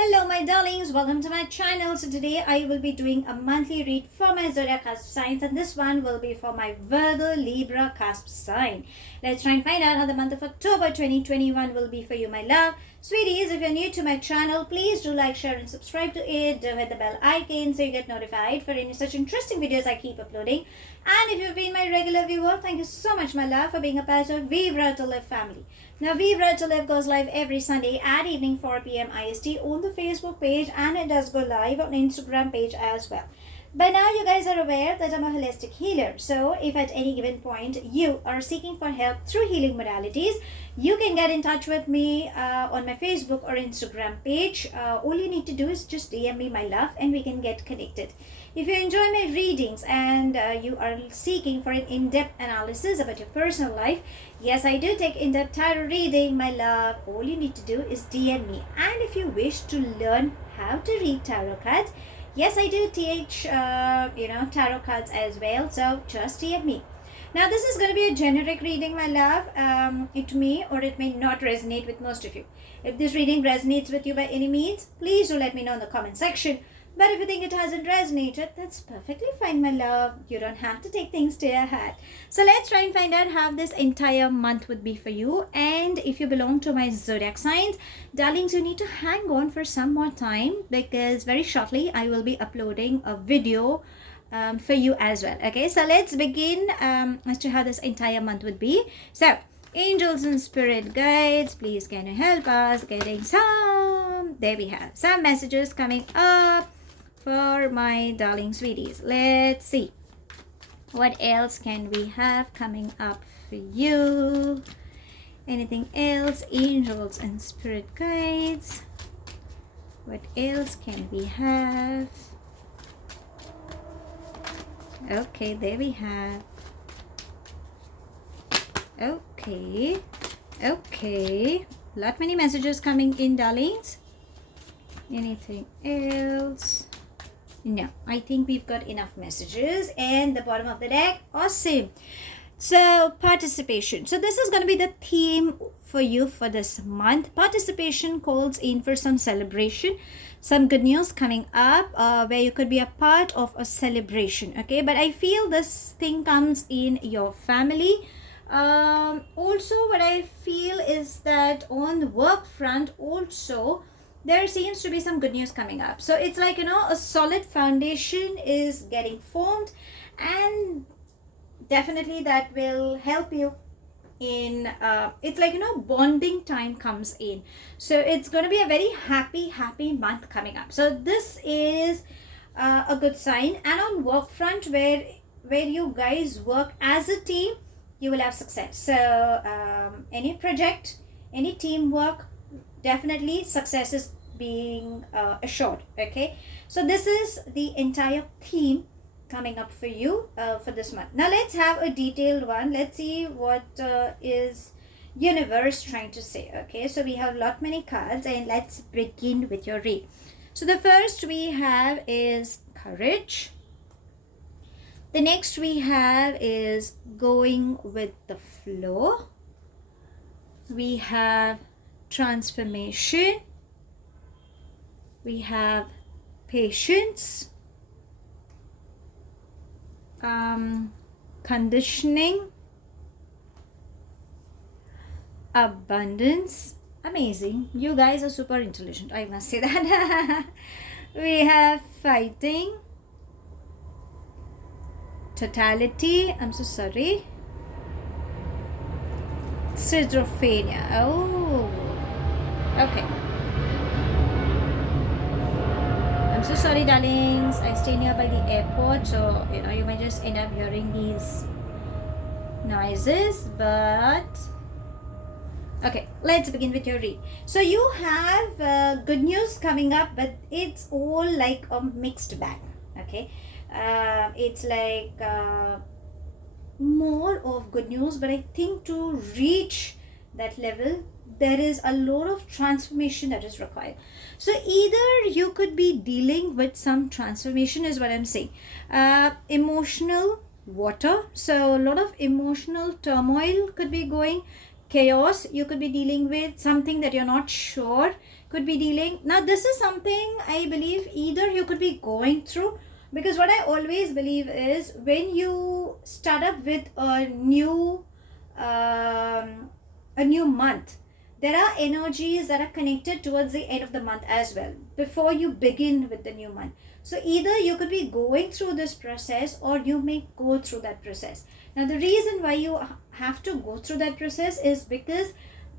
Hello my darlings, welcome to my channel. So today I will be doing a monthly read for my Zodiac Cusps signs, and this one will be for my Virgo Libra Cusps sign. Let's try and find out how the month of October 2021 will be for you, my love. Sweeties, if you're new to my channel, please do like, share and subscribe to it. Do hit the bell icon so you get notified for any such interesting videos I keep uploading. And if you've been my regular viewer, thank you so much, my love, for being a part of Vivre to Live family. Now, Vivre to Live goes live every Sunday at evening 4 p.m. IST on the Facebook page, and it does go live on Instagram page as well. By now, you guys are aware that I'm a holistic healer. So, if at any given point you are seeking for help through healing modalities, you can get in touch with me on my Facebook or Instagram page. All you need to do is just DM me, my love, and we can get connected. If you enjoy my readings and you are seeking for an in-depth analysis about your personal life, yes, I do take in-depth tarot reading, my love. All you need to do is DM me. And if you wish to learn how to read tarot cards, yes, I do teach, tarot cards as well. So just DM me. Now, this is going to be a generic reading, my love. It may or it may not resonate with most of you. If this reading resonates with you by any means, please do let me know in the comment section. But if you think it hasn't resonated, that's perfectly fine, my love. You don't have to take things to your heart. So let's try and find out how this entire month would be for you. And if you belong to my zodiac signs, darlings, you need to hang on for some more time, because very shortly I will be uploading a video for you as well. Okay, so let's begin as to how this entire month would be. So, angels and spirit guides, please can you help us getting some, there we have some messages coming up for my darling sweeties. Let's see what else can we have coming up for you. Anything else? Angels and spirit guides, what else can we have? Okay, there we have. Okay, lot many messages coming in, darlings. Anything else? No, I think we've got enough messages. And the bottom of the deck, awesome. So, participation. So this is going to be the theme for you for this month. Participation calls in for some celebration, some good news coming up where you could be a part of a celebration. Okay, but I feel this thing comes in your family. Also, what I feel is that on the work front also, there seems to be some good news coming up. So it's like, a solid foundation is getting formed, and definitely that will help you in it's like, bonding time comes in. So it's going to be a very happy month coming up. So this is a good sign. And on work front, where you guys work as a team, you will have success. So any project, any teamwork, definitely success is being assured. Okay, so this is the entire theme coming up for you for this month. Now let's have a detailed one. Let's see what is universe trying to say. Okay, so we have lot many cards, and let's begin with your read. So the first we have is courage. The next we have is going with the flow. We have transformation. We have patience, conditioning, abundance. Amazing. You guys are super intelligent, I must say that. We have fighting, totality. I'm so sorry. Schizophrenia. Oh, okay. I'm so sorry, darlings. I stay nearby the airport, so you might just end up hearing these noises. But okay, let's begin with your read. So you have good news coming up, but it's all like a mixed bag. Okay, it's like more of good news, but I think to reach that level, there is a lot of transformation that is required. So either you could be dealing with some transformation, is what I'm saying. Emotional water, so a lot of emotional turmoil could be going, chaos you could be dealing with, something that you're not sure could be dealing. Now this is something I believe either you could be going through, because what I always believe is when you start up with a new month, there are energies that are connected towards the end of the month as well, before you begin with the new month. So either you could be going through this process, or you may go through that process. Now the reason why you have to go through that process is because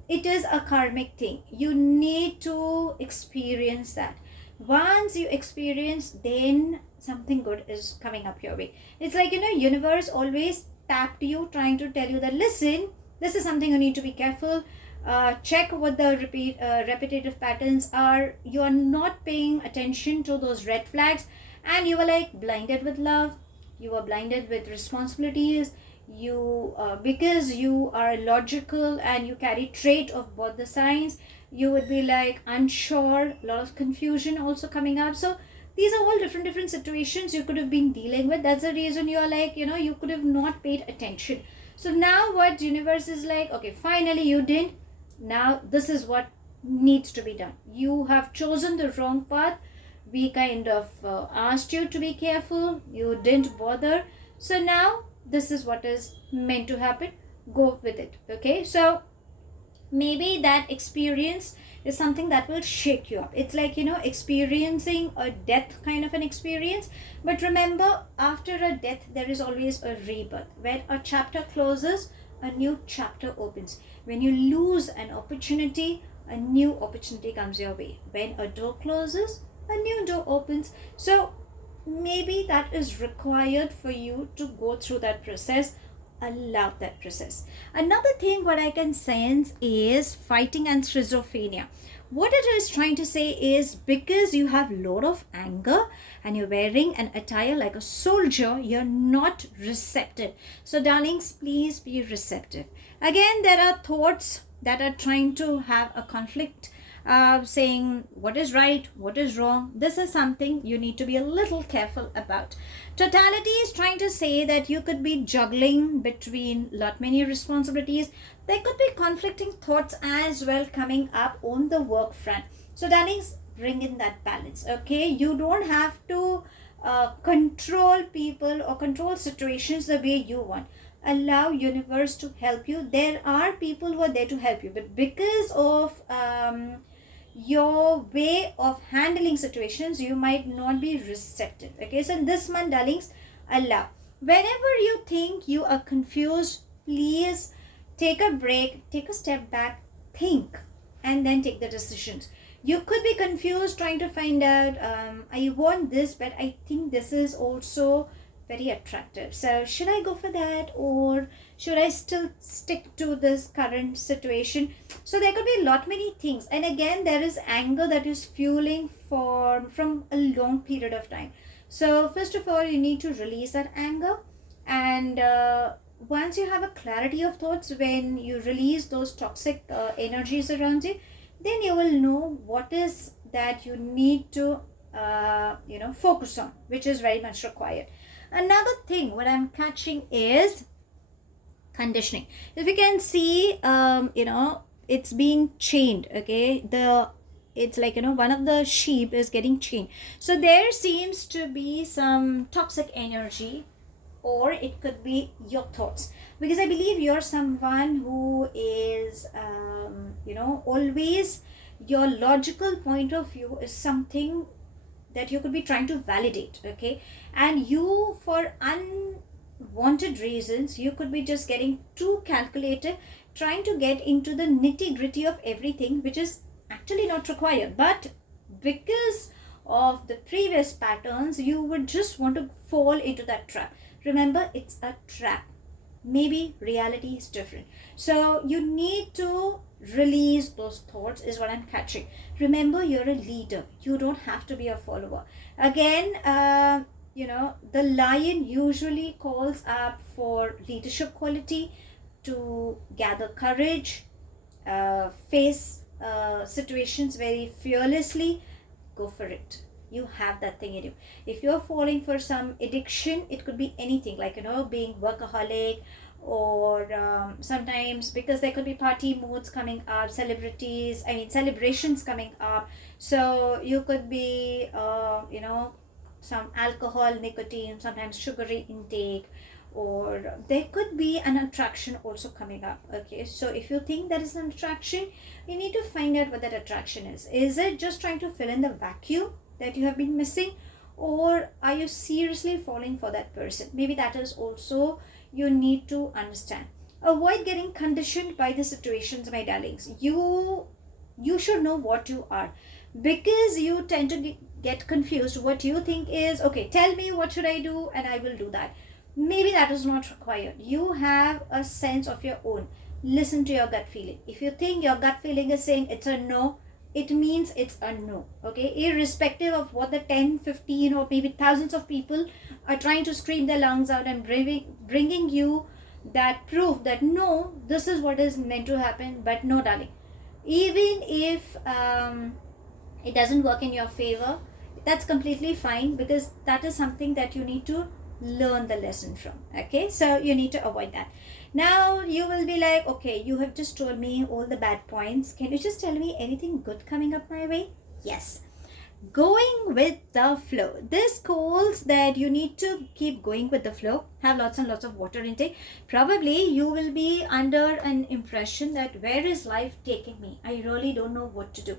it is a karmic thing. You need to experience that. Once you experience, then something good is coming up your way. It's like, universe always tapped you, trying to tell you that, listen, this is something you need to be careful. Check what the repetitive patterns are. You are not paying attention to those red flags, and you were like blinded with love, you were blinded with responsibilities, you because you are logical and you carry trait of both the signs, you would be like unsure, a lot of confusion also coming up. So these are all different situations you could have been dealing with. That's the reason you're like, you could have not paid attention. So now what universe is like, okay, finally you didn't. Now this is what needs to be done. You have chosen the wrong path. We kind of asked you to be careful. You didn't bother. So now this is what is meant to happen. Go with it. Okay. So maybe that experience is something that will shake you up. It's like, experiencing a death kind of an experience. But remember, after a death, there is always a rebirth. When a chapter closes, a new chapter opens. When you lose an opportunity, a new opportunity comes your way. When a door closes, a new door opens. So maybe that is required for you to go through that process. Allow that process. Another thing what I can sense is fighting and schizophrenia. What it is trying to say is, because you have a lot of anger and you're wearing an attire like a soldier, you're not receptive. So darlings, please be receptive. Again, there are thoughts that are trying to have a conflict, saying what is right, what is wrong. This is something you need to be a little careful about. Totality is trying to say that you could be juggling between many responsibilities. There could be conflicting thoughts as well coming up on the work front. So darlings, bring in that balance. Okay, you don't have to control people or control situations the way you want. Allow universe to help you. There are people who are there to help you, but because of your way of handling situations, you might not be receptive. Okay, so in this month, darlings, allow. Whenever you think you are confused, please take a break, take a step back, think, and then take the decisions. You could be confused, trying to find out, I want this, but I think this is also very attractive. So should I go for that, or should I still stick to this current situation? So there could be many things. And again, there is anger that is fueling from a long period of time. So first of all, you need to release that anger. And once you have a clarity of thoughts, when you release those toxic energies around you, then you will know what is that you need to focus on, which is very much required. Another thing what I'm catching is conditioning. If you can see, it's being chained. Okay, it's like, one of the sheep is getting chained. So there seems to be some toxic energy, or it could be your thoughts, because I believe you're someone who is always, your logical point of view is something that you could be trying to validate. Okay, and you, for unwanted reasons, you could be just getting too calculated, trying to get into the nitty-gritty of everything, which is actually not required. But because of the previous patterns, you would just want to fall into that trap. Remember, it's a trap. Maybe reality is different. So you need to release those thoughts, is what I'm catching. Remember, you're a leader. You don't have to be a follower. Again, the lion usually calls up for leadership quality, to gather courage, face situations very fearlessly. Go for it. You have that thing in you. If you're falling for some addiction, it could be anything, like being workaholic, or sometimes because there could be party moods coming up, celebrations coming up. So you could be some alcohol, nicotine, sometimes sugary intake, or there could be an attraction also coming up. Okay, so if you think there is an attraction, you need to find out what that attraction is it just trying to fill in the vacuum that you have been missing, or are you seriously falling for that person? Maybe that is also you need to understand. Avoid getting conditioned by the situations, my darlings. You should know what you are, because you tend to get confused. What you think is okay, tell me what should I do and I will do that. Maybe that is not required. You have a sense of your own. Listen to your gut feeling. If you think your gut feeling is saying it's a no, it means it's a no. Okay, irrespective of what the 10, 15, or maybe thousands of people are trying to scream their lungs out and bringing you that proof that no, this is what is meant to happen. But no, darling, even if it doesn't work in your favor, that's completely fine, because that is something that you need to learn the lesson from. Okay, so you need to avoid that. Now you will be like, okay, you have just told me all the bad points, can you just tell me anything good coming up my way? Yes, going with the flow. This calls that you need to keep going with the flow, have lots and lots of water intake. Probably you will be under an impression that where is life taking me, I really don't know what to do.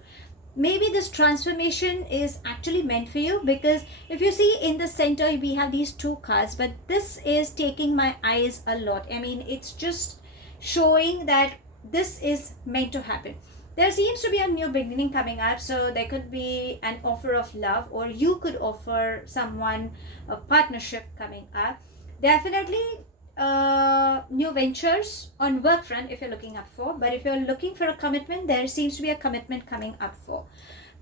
Maybe this transformation is actually meant for you, because if you see in the center we have these two cards, but this is taking my eyes a lot. I mean, it's just showing that this is meant to happen. There seems to be a new beginning coming up, so there could be an offer of love, or you could offer someone a partnership coming up. Definitely new ventures on work front if you're looking up for, but if you're looking for a commitment, there seems to be a commitment coming up for.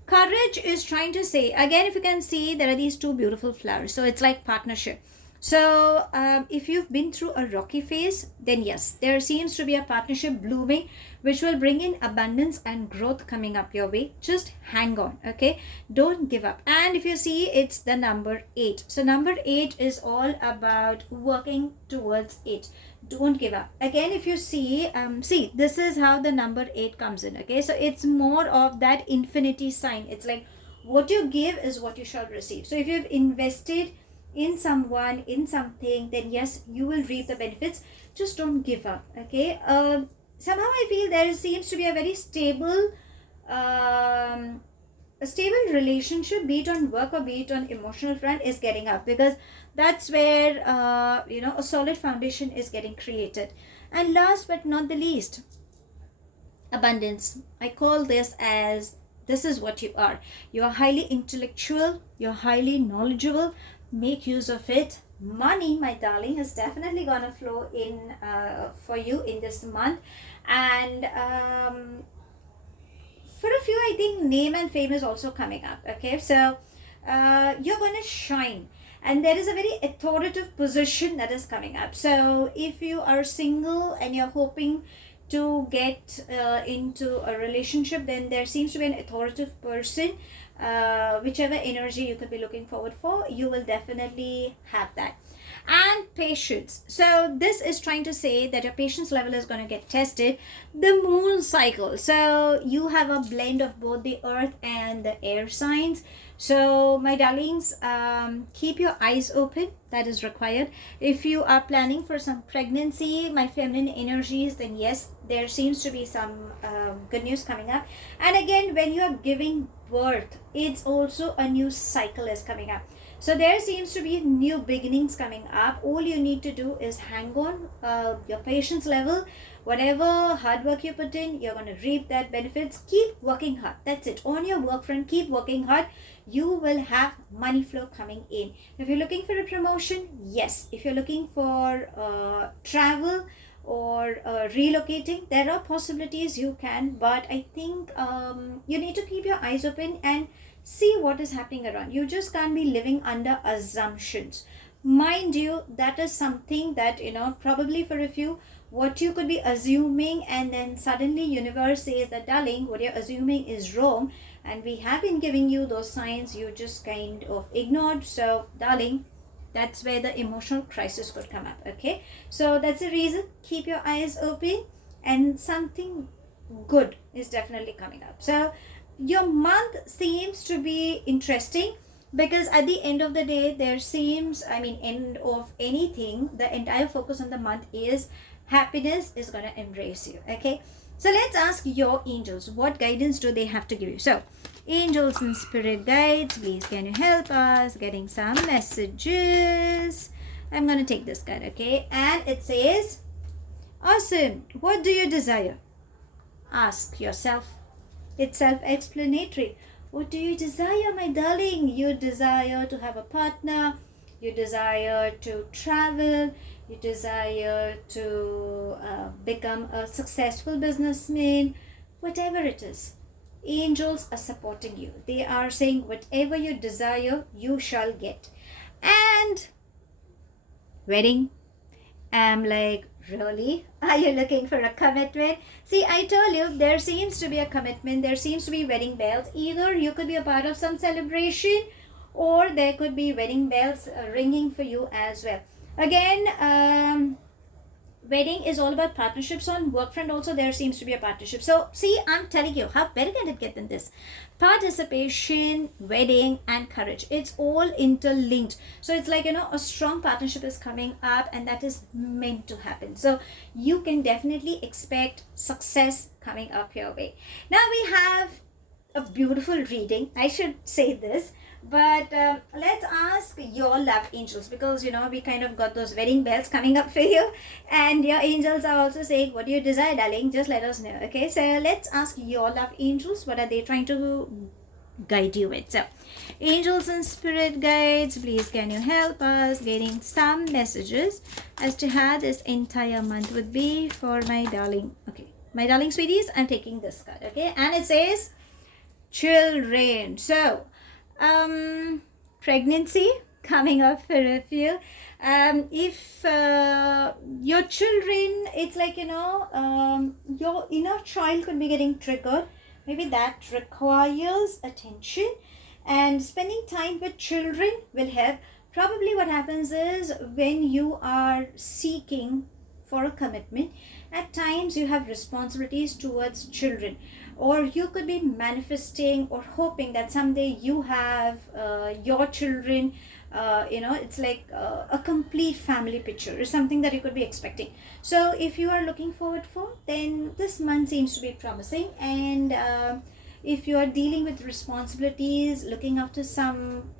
Courage is trying to say, again, if you can see, there are these two beautiful flowers, so it's like partnership. So if you've been through a rocky phase, then yes, there seems to be a partnership blooming, which will bring in abundance and growth coming up your way. Just hang on, okay? Don't give up. And if you see, it's the number 8. So number 8 is all about working towards it. Don't give up. Again, if you see, this is how the number 8 comes in, okay? So it's more of that infinity sign. It's like what you give is what you shall receive. So if you've invested in someone, in something, then yes, you will reap the benefits. Just don't give up, okay? Somehow I feel there seems to be a very stable relationship, be it on work or be it on emotional front, is getting up, because that's where a solid foundation is getting created. And last but not the least, abundance. I call this as, this is what you are. You are highly intellectual, you're highly knowledgeable. Make use of it. Money, my darling, is definitely gonna flow in for you in this month. And for a few, I think name and fame is also coming up. Okay, so you're gonna shine, and there is a very authoritative position that is coming up. So if you are single and you're hoping to get into a relationship, then there seems to be an authoritative person. Whichever energy you could be looking forward for, you will definitely have that. And patience. So this is trying to say that your patience level is going to get tested. The moon cycle. So you have a blend of both the earth and the air signs. So my darlings, keep your eyes open. That is required. If you are planning for some pregnancy, my feminine energies, then yes, there seems to be some good news coming up. And again, when you are giving birth, it's also a new cycle is coming up. So there seems to be new beginnings coming up. All you need to do is hang on. Your patience level, whatever hard work you put in, you're going to reap that benefits. Keep working hard. That's it. On your work front, keep working hard. You will have money flow coming in. If you're looking for a promotion, yes. If you're looking for travel or relocating, there are possibilities you can, but I think you need to keep your eyes open and see what is happening around. You just can't be living under assumptions. Mind you, that is something that, probably for a few, what you could be assuming, and then suddenly universe says that, darling, what you're assuming is wrong, and we have been giving you those signs, you just kind of ignored. So darling, that's where the emotional crisis could come up. Okay, so that's the reason. Keep your eyes open, and something good is definitely coming up. So your month seems to be interesting, because at the end of the day, there seems, end of anything, the entire focus on the month is happiness is going to embrace you. Okay, so let's ask your angels, what guidance do they have to give you? So angels and spirit guides, please can you help us getting some messages? I'm going to take this card. Okay, and it says, awesome, what do you desire? Ask yourself. It's self-explanatory. What do you desire, my darling? You desire to have a partner, you desire to travel, you desire to become a successful businessman, whatever it is. Angels are supporting you. They are saying whatever you desire, you shall get. And wedding, I'm like, really? Are you looking for a commitment? See, I told you, there seems to be a commitment. There seems to be wedding bells. Either you could be a part of some celebration, or there could be wedding bells ringing for you as well. Again, wedding is all about partnerships. On work front also, there seems to be a partnership. So see, I'm telling you, how better can it get than this? Participation, wedding, and courage, it's all interlinked. So it's like, a strong partnership is coming up, and that is meant to happen. So you can definitely expect success coming up your way. Now we have a beautiful reading, I should say this, but let's ask your love angels, because we kind of got those wedding bells coming up for you, and your angels are also saying, what do you desire, darling? Just let us know. Okay, so let's ask your love angels, what are they trying to guide you with? So angels and spirit guides, please can you help us getting some messages as to how this entire month would be for my darling. Okay, my darling sweeties, I'm taking this card. Okay, and it says children. So pregnancy coming up for a few. If your children, it's like, your inner child could be getting triggered. Maybe that requires attention, and spending time with children will help. Probably what happens is, when you are seeking for a commitment, at times you have responsibilities towards children, or you could be manifesting or hoping that someday you have your children. It's like a complete family picture is something that you could be expecting. So if you are looking forward for, then this month seems to be promising. And if you are dealing with responsibilities, looking after some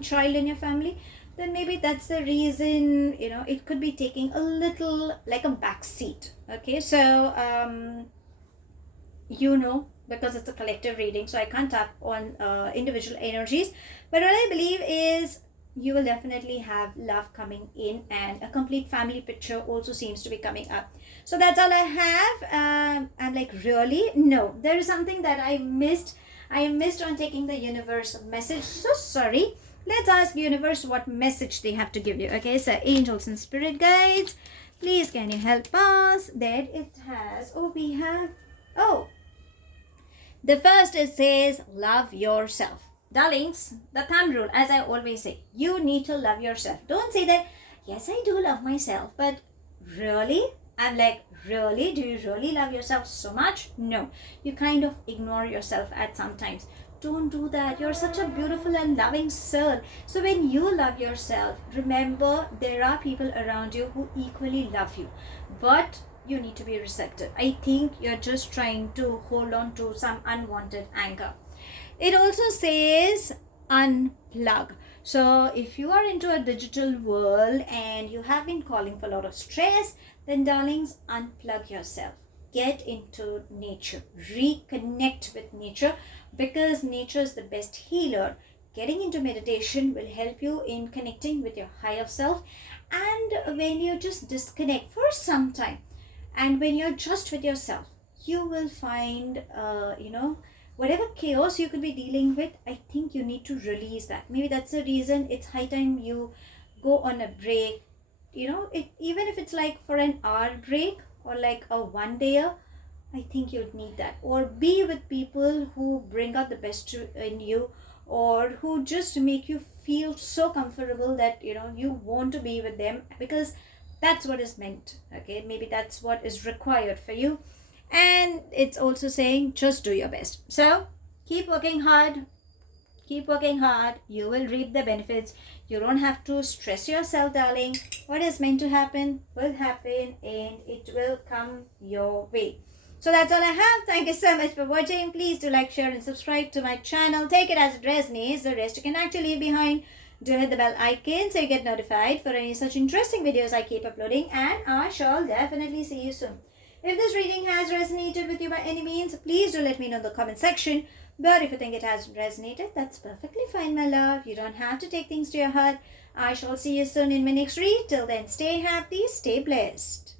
child in your family, then maybe that's the reason, it could be taking a little like a back seat. Okay, so because it's a collective reading, so I can't tap on individual energies, but what I believe is you will definitely have love coming in, and a complete family picture also seems to be coming up. So that's all I have. I'm like, really? No, there is something that I missed on taking the universe message. So sorry. Let's ask universe what message they have to give you. Okay, so angels and spirit guides, please can you help us? There it has, the first, it says, love yourself. Darlings, the thumb rule, as I always say, you need to love yourself. Don't say that, yes, I do love myself, but really? I'm like, really? Do you really love yourself so much? No. You kind of ignore yourself at some times. Don't do that. You're such a beautiful and loving soul. So when you love yourself, remember there are people around you who equally love you. But you need to be receptive. I think you're just trying to hold on to some unwanted anger. It also says unplug. So if you are into a digital world and you have been calling for a lot of stress, then darlings, unplug yourself. Get into nature. Reconnect with nature, because nature is the best healer. Getting into meditation will help you in connecting with your higher self. And when you just disconnect for some time, and when you're just with yourself, you will find, whatever chaos you could be dealing with, I think you need to release that. Maybe that's the reason it's high time you go on a break. Even if it's like for an hour break or like a 1 day, I think you'd need that. Or be with people who bring out the best in you, or who just make you feel so comfortable that you want to be with them, because that's what is meant. Okay, maybe that's what is required for you. And it's also saying just do your best. So keep working hard. Keep working hard. You will reap the benefits. You don't have to stress yourself, darling. What is meant to happen will happen, and it will come your way. So that's all I have. Thank you so much for watching. Please do like, share, and subscribe to my channel. Take it as it resonates. The rest you can actually leave behind. Do hit the bell icon so you get notified for any such interesting videos I keep uploading. And I shall definitely see you soon. If this reading has resonated with you by any means, please do let me know in the comment section. But if you think it hasn't resonated, that's perfectly fine, my love. You don't have to take things to your heart. I shall see you soon in my next read. Till then, stay happy, stay blessed.